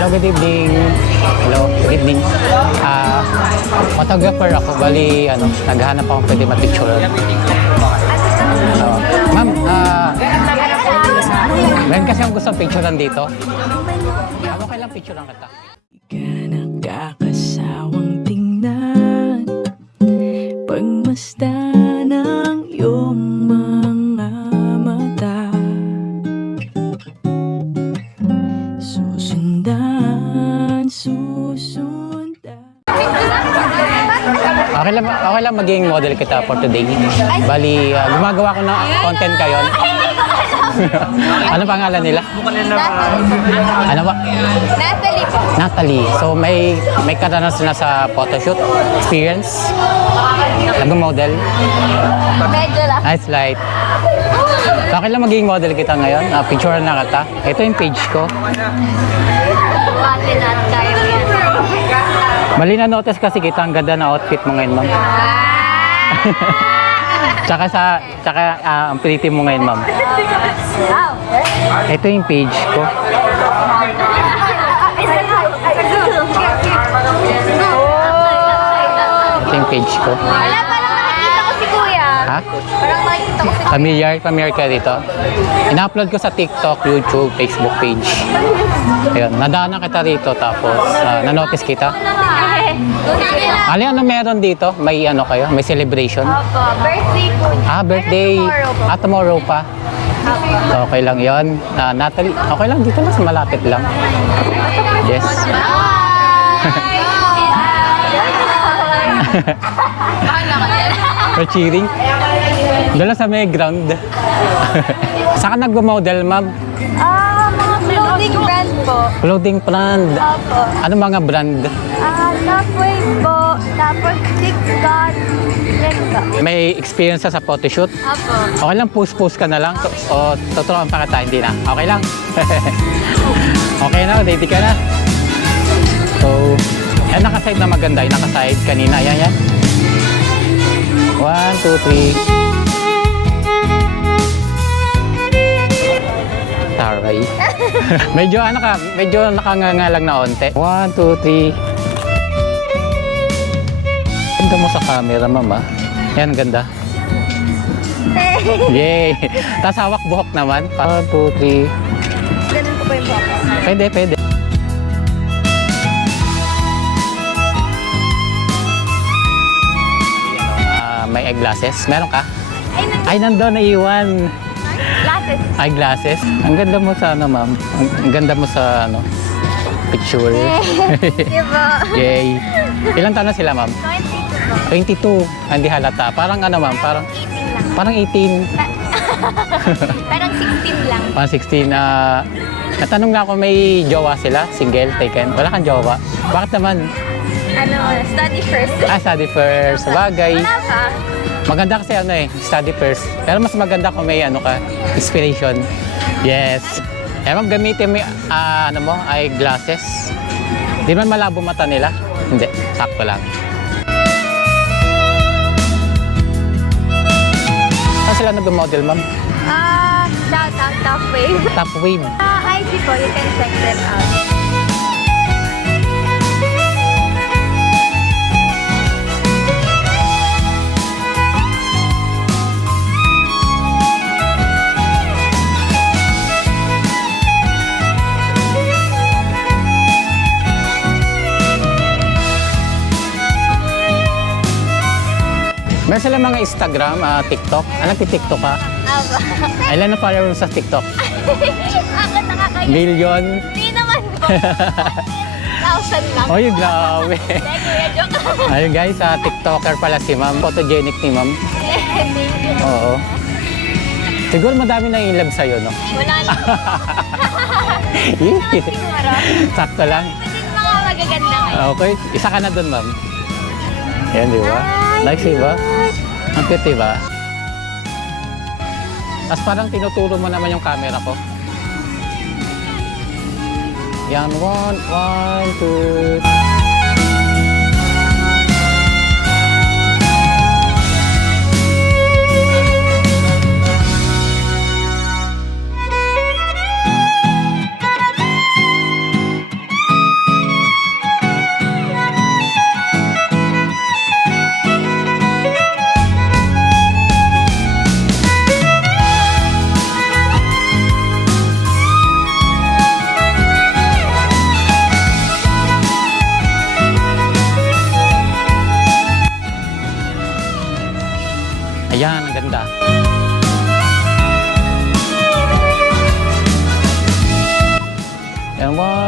Hello, good evening. Hello, good evening. Photographer ako. Bali, naghahanap ako pwede mag-picture. Ma'am, meron kasi akong gusto picturean dito. Ano kailang picturean kita? Ka nakakasawang tingnan, pagmasdan ng iyong mga mata. Susundan. Okay lang maging model kita for today. Bali, gumagawa ko ng content kayo. Ano pangalan nila? Ano ba? Natalie po. Natalie. So may karanasan na sa photoshoot experience. Nag-model. Medyo lang. Nice light. So, okay lang maging model kita ngayon. Picture na kita. Ito yung page ko. Wate na tayo yan. Mali na notice kasi kita ang ganda na outfit mo ngayon, ma'am. Tsaka ang pretty mo ngayon, ma'am. Wow. Ito yung page ko. Ito yung page ko. Wala, parang nakikita ko si Kuya. Ha? Parang nakikita ko si Kuya. Familiar ka dito? Ina-upload ko sa TikTok, YouTube, Facebook page. Ayun, nadaanan kita dito tapos na-notice kita. Ano meron dito? May kayo? May celebration? Opo, birthday ko. Birthday. Tomorrow po. Tomorrow pa. Okay lang yon. Natalie, okay lang dito lang, malapit lang. Yes. For cheering. Doon lang sa may ground. Saan ka nag-model, ma'am? Mga clothing brand po. Clothing brand. Opo. Ano mga brand? Tupperware po. Tapos TikTok. Yan po. May experience ka sa photoshoot? Opo. Okay lang, post ka na lang. O tuturuan pa kita, hindi na. Okay lang. Okay na, ready ka na. So, yan nakaside na maganda. Yung nakaside kanina. Yan. 1, 2, 3. Taray. medyo nakangangalang na onte. 1, 2, 3. Ganda mo sa camera, mama. Yan, ganda. Yay! Tapos hawak buhok naman. 1, 2, 3. Ganun po ba yung buhok? Pwede. May eyeglasses. Meron ka? Ay, nandun, naiwan. Glasses. Eyeglasses. Ang ganda mo sa ma'am. Ang ganda mo sa picture. Diba? Yay. Ilang taon na sila, ma'am? 22 po. 22. Hindi halata. Parang ma'am? Parang 18. Parang 16 lang. Parang 16. Natanong nga ako, may jowa sila? Single, taken? Wala kang jowa? Bakit naman? Study first. Study first. Sabagay. Wala pa. Maganda kasi study first. Pero mas maganda kung may inspiration. Yes. Ma'am, gamitin mo eyeglasses. Di man malabo mata nila? Hindi, sakto lang. Saan sila nag-model, ma'am? Shout out Top Wave. Top Wave. IG po, you can check them out. Meron sila mga Instagram, TikTok. Nagti-TikTok ka? Ilan na followers sa TikTok? Ako nakakayo. Million? Hindi naman po. 1,000 lang. Oy, grabe. Hindi, Kuya, joke. Ayun guys, TikToker pala si ma'am. Photogenic ni ma'am. Oo. Siguro madami na in love sa'yo, no? Wala na. Siguro. Sakto lang. Kasi mga magaganda ngayon. Okay, isa ka na dun, ma'am. Ayan, di ba? Nice, di ba? Ang cute, di ba? Tapos parang tinuturo mo naman yung camera ko. Yan, 1, 2.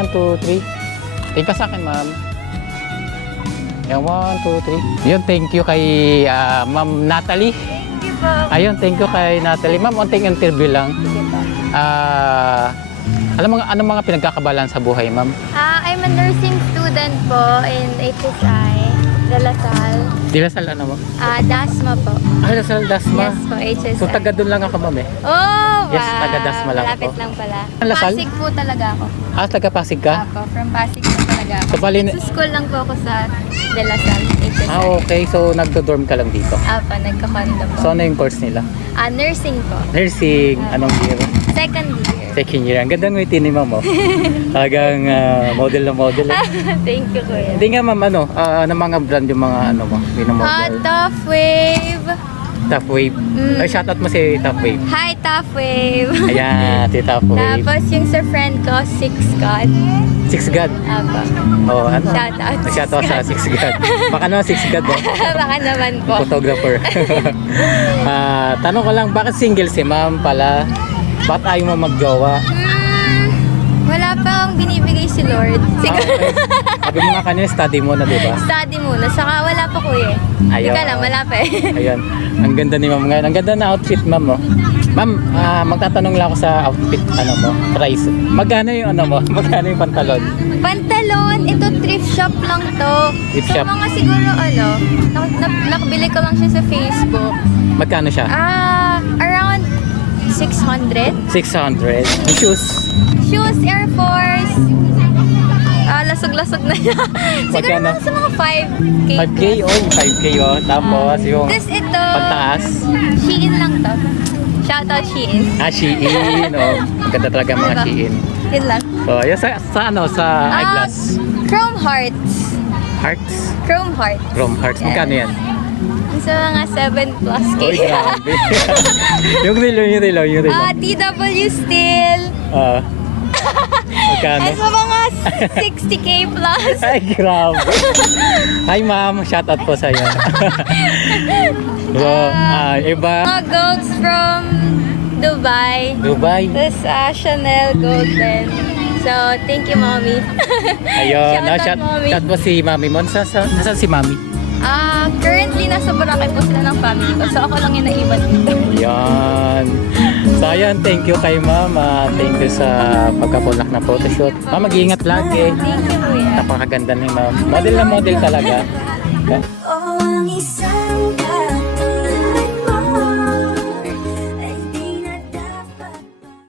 1, 2, 3. Tingin ka sa akin, ma'am. Yan, 1, 2, 3. Yun, thank you kay Ma'am Natalie. Thank you po. Ayun, thank you kay Natalie. Ma'am, unting interview lang. Sige po. Anong mga pinagkakabalan sa buhay, ma'am? I'm a nursing student po in HSI, De La Salle. Di Lasal, ano mo? Dasma po. Lasal, Dasma. Yes po, HSI. So, taga doon lang ako, ma'am eh. Oh, wow. Yes, taga Dasma lang Malapit ako. lang pala. Lasal? Pasig po talaga ako. Taga Pasig ka? Apo, from Pasig po talaga ako. So, bali, Sa school lang po ako sa De La Salle, HSI. okay. So, nagdo-dorm ka lang dito. Apo, nagkakondo po. So, ano yung course nila? Nursing po. Nursing. Anong year? Second year. Second year. Ang ganda ng ngiti ni ma'am, oh. Talagang model na model, eh. Thank you, kuya. Hindi nga, ma'am, ano mga brand yung mga, ano mo, model? Tough Wave. Top Wave. Ay, shoutout mo si Top Wave. Hi, Tough Wave. Ayan, si Top Wave. Tapos yung sa friend ko, Six God. Six God. Apo. Oh, ano? Shoutout. Shoutout sa Six God. Baka naman Six God, oh. Baka naman po. Photographer. Tanong ko lang, bakit single si ma'am pala? Bakit ayaw mo magjowa? Wala pang binibigay si Lord. Siguro. Sabi mo nga kanina, study mo na, di ba? Study muna. Saka wala pa kuya. Hindi Ayun. ka lang, wala pa eh. Ayan. Ang ganda ni ma'am ngayon. Ang ganda na outfit, ma'am, oh. Ma'am, magtatanong lang ako sa outfit, ano mo, price. Magkano yung ano mo? Magkano yung pantalon? Pantalon, ito thrift shop lang to. Thrift So shop. mga siguro nakabili ko lang siya sa Facebook. Magkano siya? Around 600. 600. Yung shoes? Shoes, Air Force. Lasog-lasog na siya. Siguro Magkano? mga sa mga 5K. 5K? Oh, 5K, oh. Tapos yung Tapos ito, pantaas? Shein lang to. Shoutout Shein. Shein. Oh, maganda talaga mga Diba? Shein. Yun lang. So, yun sa eyeglass. Chrome Hearts. Hearts? Chrome Hearts. Chrome Hearts. Magkano yan? Yung sa mga 7+ K. Uy, grabe. yung relo. TW Steel. Magkano? Ay, sa mga 60K plus. Ay, grabe. Hi, ma'am. Shoutout po sa iyo. So, iba. Mga golds from Dubai. Dubai. Tapos Chanel Golden. So, thank you, Mommy. Ayun. Shoutout, Mommy. Shout po si mami mo. Nasaan si mami? Currently, nasa Boracay po sila ng family ko. So, ako lang yung naiwan dito. Ayan. So, ayan. Thank you kay ma'am. Thank you sa pagkapulak na photoshoot. Ma'am, mag-iingat lagi. Thank you, Kuya. Napakaganda ni ma'am. Model na model talaga. Oh, ang isa